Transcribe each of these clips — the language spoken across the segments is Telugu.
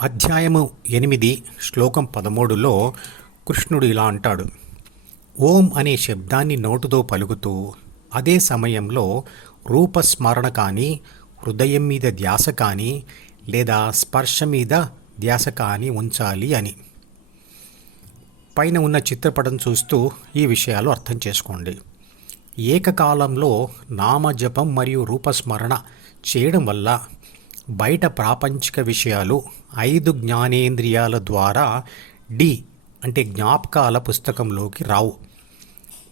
అధ్యాయము ఎనిమిది శ్లోకం పదమూడులో కృష్ణుడు ఇలా అంటాడు. ఓం అనే శబ్దాన్ని నోటుతో పలుకుతూ అదే సమయంలో రూపస్మరణ కానీ హృదయం మీద ధ్యాస కానీ లేదా స్పర్శ మీద ధ్యాస కానీ ఉంచాలి అని. పైన ఉన్న చిత్రపటం చూస్తూ ఈ విషయాలు అర్థం చేసుకోండి. ఏకకాలంలో నామజపం మరియు రూపస్మరణ చేయడం వల్ల బయట ప్రాపంచిక విషయాలు ఐదు జ్ఞానేంద్రియాల ద్వారా డి అంటే జ్ఞాపకాల పుస్తకంలోకి రావు.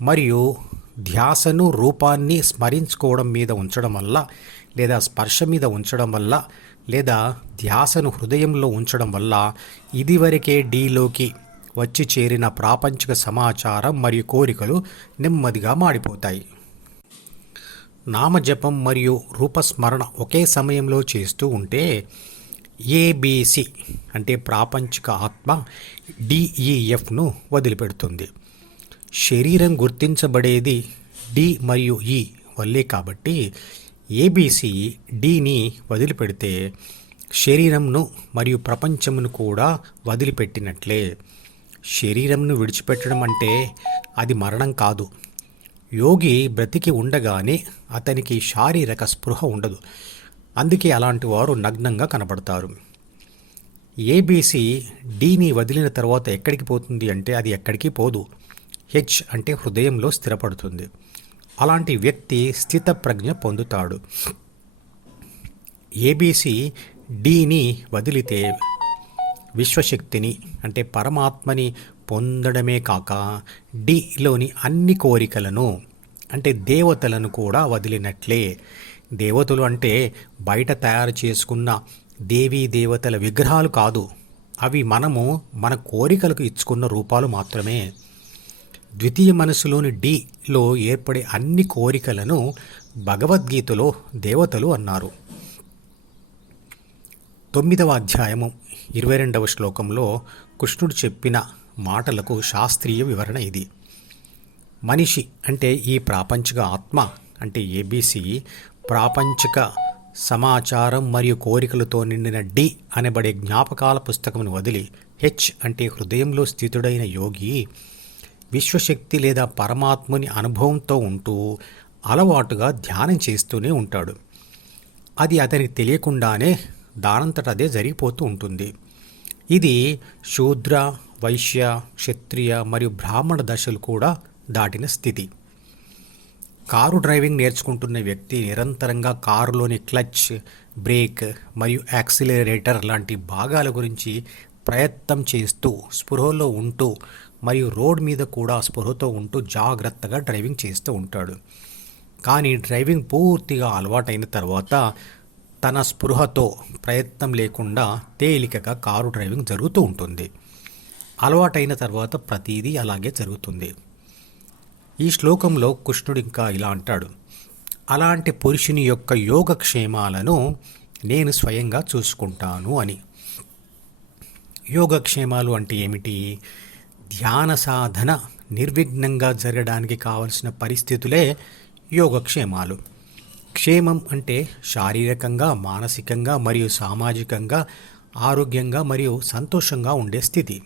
మరియు ధ్యాసను రూపాన్ని స్మరించుకోవడం మీద ఉంచడం వల్ల లేదా స్పర్శ మీద ఉంచడం వల్ల లేదా ధ్యాసను హృదయంలో ఉంచడం వల్ల ఇదివరకే డీలోకి వచ్చి చేరిన ప్రాపంచిక సమాచారం మరియు కోరికలు నెమ్మదిగా మాడిపోతాయి. నామజపం మరియు రూపస్మరణ ఒకే సమయంలో చేస్తూ ఉంటే ఏబిసి అంటే ప్రాపంచిక ఆత్మ డిఈఎఫ్ను వదిలిపెడుతుంది. శరీరం గుర్తించబడేది డి మరియు ఈ వల్లే కాబట్టి ఏబిసి డిని వదిలిపెడితే శరీరంను మరియు ప్రపంచమును కూడా వదిలిపెట్టినట్లే. శరీరంను విడిచిపెట్టడం అంటే అది మరణం కాదు. యోగి బ్రతికి ఉండగానే అతనికి శారీరక స్పృహ ఉండదు. అందుకే అలాంటి వారు నగ్నంగా కనబడతారు. ఏబీసీ డీని వదిలిన తర్వాత ఎక్కడికి పోతుంది అంటే అది ఎక్కడికి పోదు. హెచ్ అంటే హృదయంలో స్థిరపడుతుంది. అలాంటి వ్యక్తి స్థితప్రజ్ఞ పొందుతాడు. ఏబీసీ డీని వదిలితే విశ్వశక్తిని అంటే పరమాత్మని పొందడమే కాక డిలోని అన్ని కోరికలను అంటే దేవతలను కూడా వదిలినట్లే. దేవతలు అంటే బయట తయారు చేసుకున్న దేవీ దేవతల విగ్రహాలు కాదు. అవి మనము మన కోరికలకు ఇచ్చుకున్న రూపాలు మాత్రమే. ద్వితీయ మనసులోని డిలో ఏర్పడే అన్ని కోరికలను భగవద్గీతలో దేవతలు అన్నారు. తొమ్మిదవ అధ్యాయము ఇరవై రెండవ శ్లోకంలో కృష్ణుడు చెప్పిన మాటలకు శాస్త్రీయ వివరణ ఇది. మనిషి అంటే ఈ ప్రాపంచిక ఆత్మ అంటే ఏబీసీ ప్రాపంచిక సమాచారం మరియు కోరికలతో నిండిన డి అనబడే జ్ఞాపకాల పుస్తకమును వదిలి హెచ్ అంటే హృదయంలో స్థితుడైన యోగి విశ్వశక్తి లేదా పరమాత్ముని అనుభవంతో ఉంటూ అలవాటుగా ధ్యానం చేస్తూనే ఉంటాడు. అది అతనికి తెలియకుండానే దానంతట అదే జరిగిపోతూ ఉంటుంది. ఇది శూద్ర వైశ్య క్షత్రియ మరియు బ్రాహ్మణ దశలు కూడా దాటిన స్థితి. కారు డ్రైవింగ్ నేర్చుకుంటున్న వ్యక్తి నిరంతరంగా కారులోని క్లచ్ బ్రేక్ మరియు యాక్సిలరేటర్ లాంటి భాగాల గురించి ప్రయత్నం చేస్తూ స్పృహలో ఉంటూ మరియు రోడ్ మీద కూడా స్పృహతో ఉంటూ జాగ్రత్తగా డ్రైవింగ్ చేస్తూ ఉంటాడు. కానీ డ్రైవింగ్ పూర్తిగా అలవాటైన తర్వాత తన స్పృహతో ప్రయత్నం లేకుండా తేలికగా కారు డ్రైవింగ్ జరుగుతూ ఉంటుంది. అలవాటైన తర్వాత ప్రతిదీ అలాగే జరుగుతుంది. ఈ శ్లోకంలో కృష్ణుడు ఇంకా ఇలా అంటాడు అలాంటి పురుషుని యొక్క యోగక్షేమాలను నేను స్వయంగా చూసుకుంటాను అని. యోగక్షేమాలు అంటే ఏమిటి? ధ్యాన సాధన నిర్విఘ్నంగా జరగడానికి కావలసిన పరిస్థితులే యోగక్షేమాలు. క్షేమం అంటే శారీరకంగా మానసికంగా మరియు సామాజికంగా ఆరోగ్యంగా మరియు సంతోషంగా ఉండే స్థితి.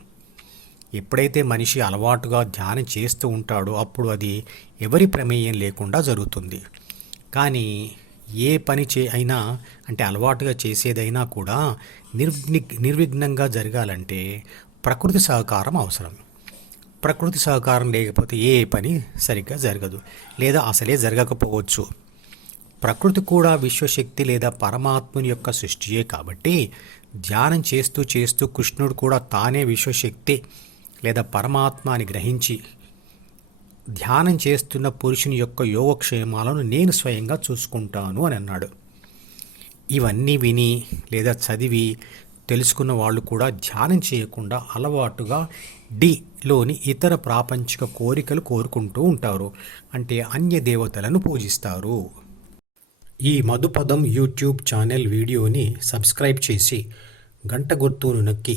ఎప్పుడైతే మనిషి అలవాటుగా ధ్యానం చేస్తూ ఉంటాడో అప్పుడు అది ఎవరి ప్రమేయం లేకుండా జరుగుతుంది. కానీ ఏ పని చే అయినా అంటే అలవాటుగా చేసేదైనా కూడా నిర్వి నిర్విఘ్నంగా జరగాలంటే ప్రకృతి సహకారం అవసరం. ప్రకృతి సహకారం లేకపోతే ఏ పని సరిగ్గా జరగదు లేదా అసలే జరగకపోవచ్చు. ప్రకృతి కూడా విశ్వశక్తి లేదా పరమాత్ముని యొక్క సృష్టియే కాబట్టి ధ్యానం చేస్తూ చేస్తూ కృష్ణుడు కూడా తానే విశ్వశక్తి లేదా పరమాత్మ అని గ్రహించి ధ్యానం చేస్తున్న పురుషుని యొక్క యోగక్షేమాలను నేను స్వయంగా చూసుకుంటాను అని అన్నాడు. ఇవన్నీ విని లేదా చదివి తెలుసుకున్న వాళ్ళు కూడా ధ్యానం చేయకుండా అలవాటుగా డిలోని ఇతర ప్రాపంచిక కోరికలు కోరుకుంటూ ఉంటారు. అంటే అన్య దేవతలను పూజిస్తారు. ఈ మధుపదం యూట్యూబ్ ఛానల్ వీడియోని సబ్స్క్రైబ్ చేసి గంట గుర్తును నొక్కి